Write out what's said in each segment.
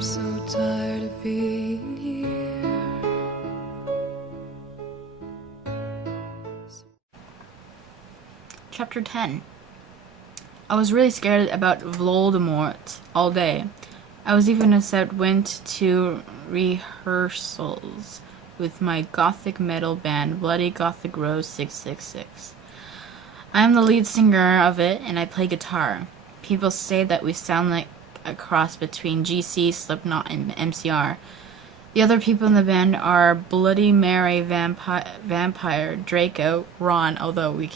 I'm so tired of being here. Chapter 10. I was really scared about Voldemort all day. I was even went to rehearsals with my gothic metal band, Bloody Gothic Rose 666. I am the lead singer of it, and I play guitar. People say that we sound like a cross between GC, Slipknot, and MCR. The other people in the band are Bloody Mary, Vampire, Draco, Ron, although we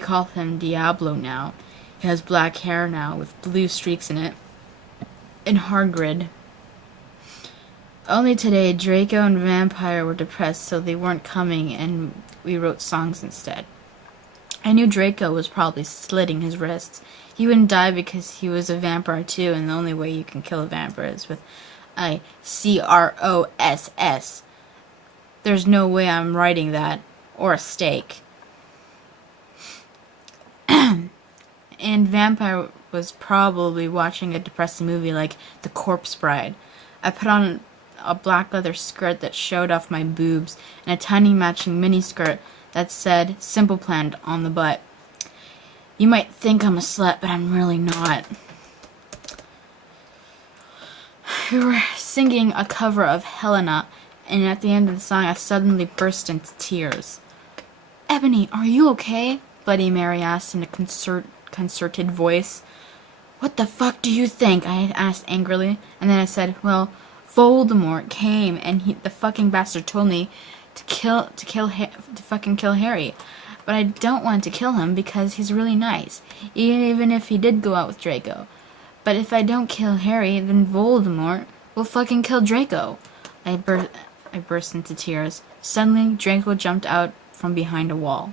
call him Diablo now. He has black hair now with blue streaks in it. And Hagrid. Only today, Draco and Vampire were depressed, so they weren't coming, and we wrote songs instead. I knew Draco was probably slitting his wrists. He wouldn't die because he was a vampire too, and the only way you can kill a vampire is with a CROSS. There's no way I'm writing that, or a steak. And Vampire was probably watching a depressing movie like The Corpse Bride. I put on a black leather skirt that showed off my boobs, and a tiny matching mini skirt that said Simple Plan on the butt. You might think I'm a slut, but I'm really not. We were singing a cover of Helena, and at the end of the song I suddenly burst into tears. "Ebony, are you okay?" Bloody Mary asked in a concerted voice. "What the fuck do you think?" I asked angrily, and then I said, "Well, Voldemort came, and the fucking bastard told me to fucking kill Harry. But I don't want to kill him because he's really nice, even if he did go out with Draco. But if I don't kill Harry, then Voldemort will fucking kill Draco." I burst into tears. Suddenly, Draco jumped out from behind a wall.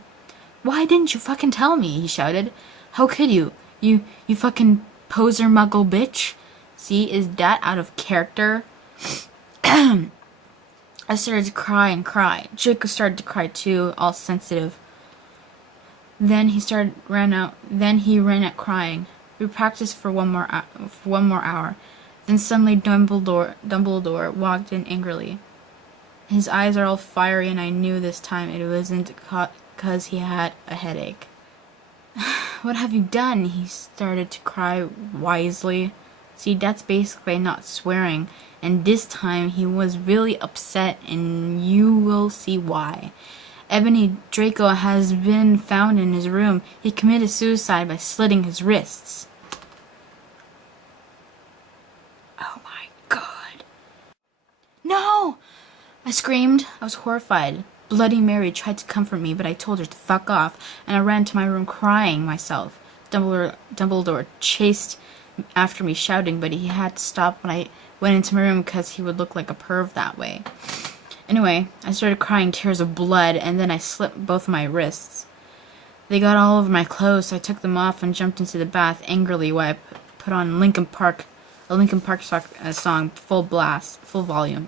"Why didn't you fucking tell me?" he shouted. "How could you? You fucking poser muggle bitch. See, is that out of character?" I started to cry and cry. Draco started to cry too, all sensitive. Then he ran out crying. We practiced for one more hour. Then suddenly Dumbledore walked in angrily. His eyes are all fiery, and I knew this time it wasn't because he had a headache. "What have you done?" He started to cry wisely. See, that's basically not swearing, and this time he was really upset, and you will see why. "Ebony, Draco has been found in his room. He committed suicide by slitting his wrists." Oh my god. "No!" I screamed. I was horrified. Bloody Mary tried to comfort me, but I told her to fuck off, and I ran to my room crying myself. Dumbledore chased after me shouting, but he had to stop when I went into my room because he would look like a perv that way. Anyway, I started crying tears of blood, and then I slit both of my wrists. They got all over my clothes, so I took them off and jumped into the bath angrily while I put on a Linkin Park song, full blast, full volume.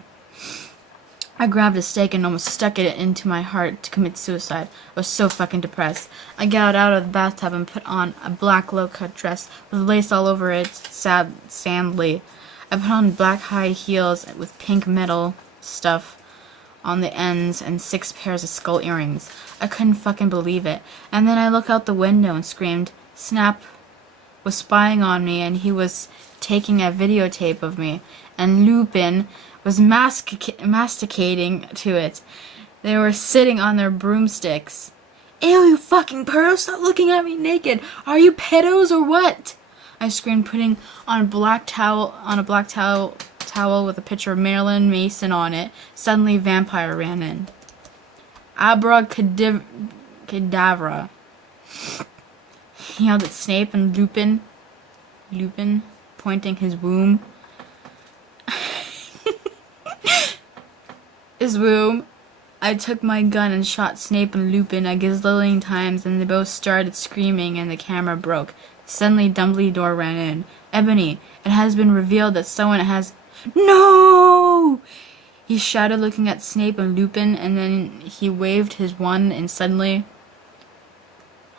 I grabbed a stake and almost stuck it into my heart to commit suicide. I was so fucking depressed. I got out of the bathtub and put on a black low-cut dress with lace all over it, sadly. I put on black high heels with pink metal stuff on the ends and 6 pairs of skull earrings. I couldn't fucking believe it. And then I looked out the window and screamed. Snap was spying on me, and he was taking a videotape of me, and Lupin was masticating to it. They were sitting on their broomsticks. "Ew, you fucking perv, stop looking at me naked. Are you pedos or what?" I screamed, putting on a black towel with a picture of Marilyn Mason on it. Suddenly, Vampire ran in. "Abracadabra." He yelled at Snape and Lupin, pointing his womb. I took my gun and shot Snape and Lupin a gazillion times, and they both started screaming, and the camera broke. Suddenly, Dumbledore ran in. "Ebony, it has been revealed that someone has—" "No!" he shouted, looking at Snape and Lupin, and then he waved his wand, and suddenly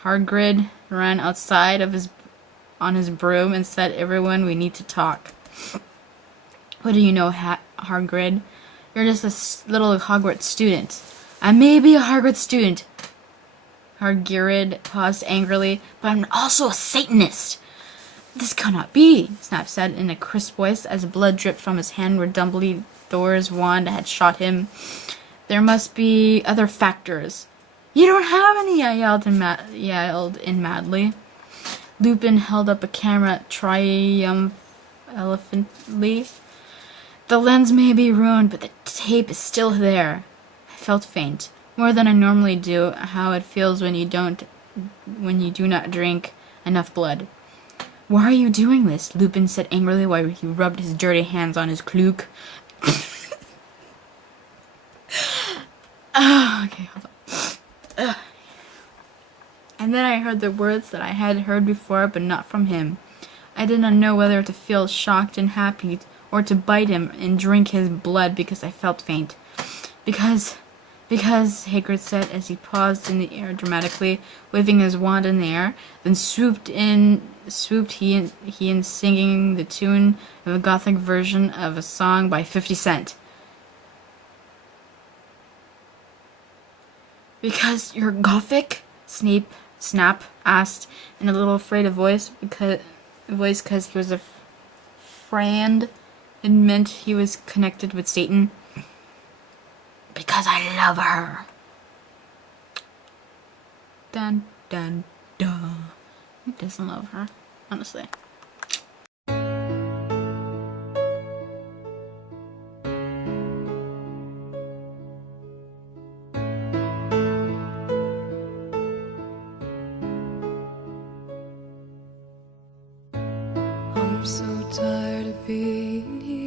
Hagrid ran outside on his broom and said, "Everyone, we need to talk." What do you know, Hagrid? You're just a little Hogwarts student. I may be a Hogwarts student. Hagrid paused angrily, but I'm also a Satanist. This cannot be, Snap said in a crisp voice as blood dripped from his hand where Dumbledore's wand had shot him. There must be other factors. You don't have any, I yelled in madly. Lupin held up a camera triumphantly. The lens may be ruined, but the tape is still there. I felt faint, more than I normally do, how it feels when you do not drink enough blood. Why are you doing this? Lupin said angrily while he rubbed his dirty hands on his cloak. Okay, hold on. And then I heard the words that I had heard before, but not from him. I did not know whether to feel shocked and happy, or to bite him and drink his blood because I felt faint. Because, Hagrid said as he paused in the air dramatically, waving his wand in the air, then swooped he in singing the tune of a gothic version of a song by 50 Cent. Because you're gothic? Snap asked in a little afraid voice because he was a friend. It meant he was connected with Satan. Because I love her. Dun dun dun. Who doesn't love her? Honestly. I'm so tired of being here.